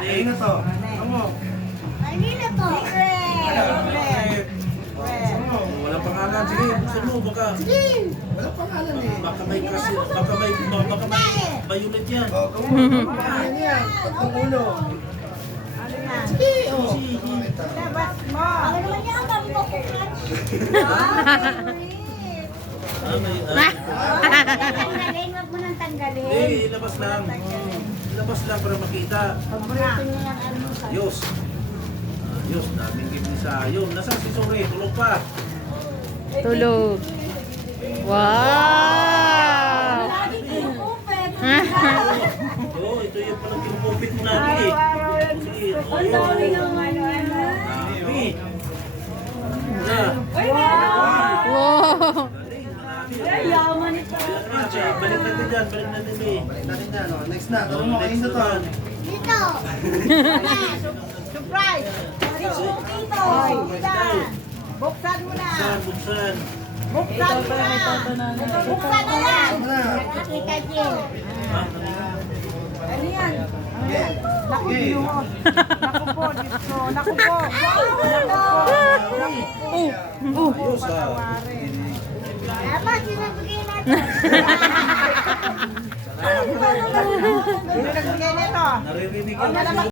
Ayun na to. Ano? Kanina to. Walang pangalan. Sige, buksan mo. Baka Walang pangalan eh. may kasi, baka may bayulit yan. Oh, pangalan yan. Tatlong ulo. Sige, oh. Labas mo. Ako naman niya ang pamukuklat. Tanggalin, wag mo nang tanggalin. Ilabas lang. Ilabas lang para makita. Paborito niya yung almusal. Ayos. Ayos, daming gift sa ayun. Nasaan si Sore? Tulog pa. Tulog. Wow! Oo, ito yung palang kinukupit mo natin eh. Sige, Ang dami ng ano-ano. dami. Na. Wow! Ay, yaman ito. Balik natin dyan, balik natin eh. Balik natin yan, oh. Next na. Tanong mo kayo na to. Dito. Surprise. Dito. Buksan mo na. Buksan, buksan. Buksan mo na. Buksan na yan. Nakita niyo. Ano yan? Okay. Okay. Naku po. Ayos ah. Dapat sinabigay natin. Naririnig yan.